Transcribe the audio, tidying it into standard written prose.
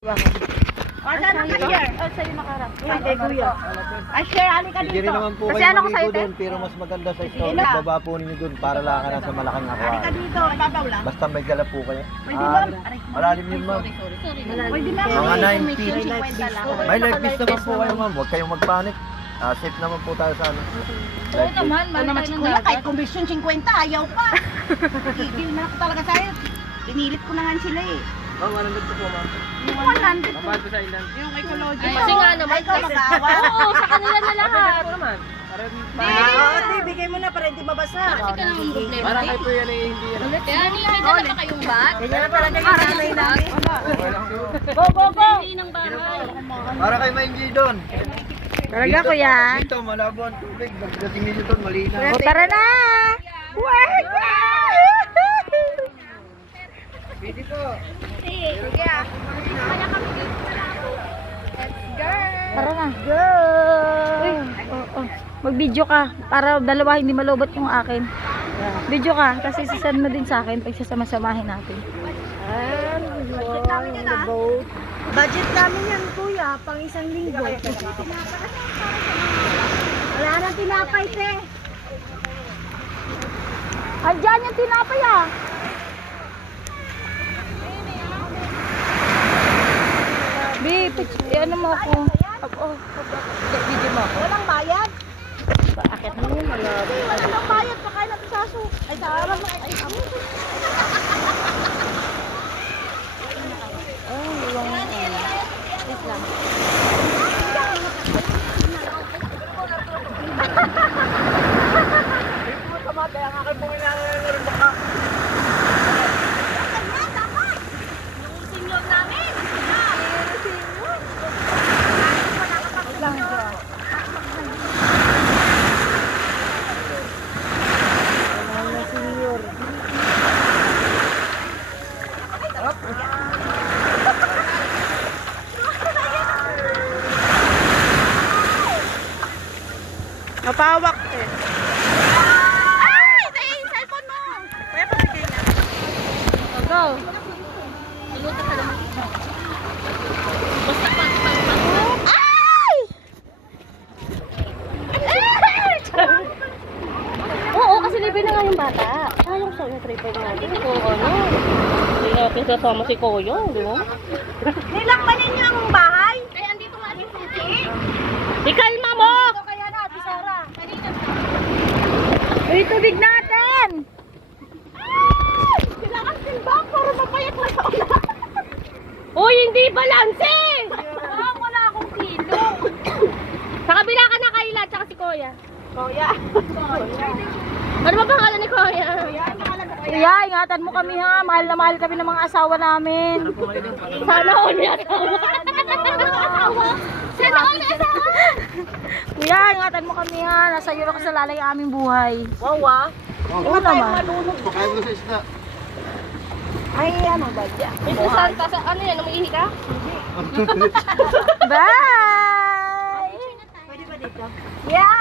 Saan ka share? Oh, sa'yo nakarap. Kay Kuya. Ay, share, halika Hindi rin dito. naman po Kasi kayo ano ko sa'yo, maligo doon, pero mas maganda sa store. na. Baba po ninyo doon para lang ka na sa malaking Halika aquarium. dito, ibabaw lang. Basta may dala po kayo. Pwede ba? Malalim yun, ma'am. Pwede ba? Mga 9 feet. 50 lang. May life vest naman po kayo, ma'am. Huwag kayong magpanik. Safe naman po tayo sa ano. Oo naman, Ano naman si Kuya, kahit komisyon 50, ayaw pa. Gigil na ako talaga sa'yo. Pinilit ko na nga sila eh. Ma'am, walang dito po, ma'am. Yung 100 po. Kapal po sa ilan. Yung ecology. Ay, kasi nga naman, Ay, ikaw mag-aawa. Oo, sa kanila na lahat. naman. Para Hindi, bigay mo na para hindi mabasa. Kasi ka naman problema. para kayo po yan eh, hindi yan. Kaya may dala pa kayong bat? Ganyan na talaga yung nanay namin. Okay lang po. Go, go, go! Hindi ng bahay. Para kayo ma-enjoy doon. Talaga, Kuya? Dito, malabo ang tubig. Pagdating ninyo doon, malinaw. O, tara na! Work! Pwede po. Tara na. Go! Mag-video ka para dalawa hindi malobot yung akin. Video ka kasi sisend mo din sa akin pag sasama-samahin natin. Budget namin yan Budget namin yan kuya, pang isang linggo. Wala nang tinapay te. Andyan yung tinapay ah. Ano mo ako? Video mo ako. Walang bayad? Bakit mo yun? Wala nang bayad. Pakain natin sa aso. Ay, sa araw na. Ay, amo. Oh, luwang. Wait lang. Kamatay ang aking puminangan baka. Mapawak eh. Ay! Ito yung cellphone mo! Kaya pa sige na. Go! Luto ka naman. Basta pa. Ay! Oo, kasi libre na nga yung bata. Sayang sa yung tripod natin. Kung ano. Hindi natin kasama si Koyo, di ba? Nilang ba ninyo ang bahay? Ay, andito nga yung susi. Ikalma mo! Dito kaya na, Ate Sara. Uy, tubig natin! Ay! Kailangan silbak para mapayat na sa ulan. Uy, hindi balanse! Wala akong kilo. Sa kabila ka na Kayla, tsaka si Koya. Koya? Ano ba pangalan ni Kuya? Kuya, ingatan mo kami ha. Mahal na mahal kami ng mga asawa namin. Sana all may asawa. Sana all may asawa. Kuya, ingatan mo kami ha. Nasa iyo na kasalalay ang aming buhay. Wow, ah. Oo naman. Pakain mo sa isda. Ay, ano ba dyan? Ito Santa, ano yan? Umiihi ka? Bye! Pwede ba dito? Yeah!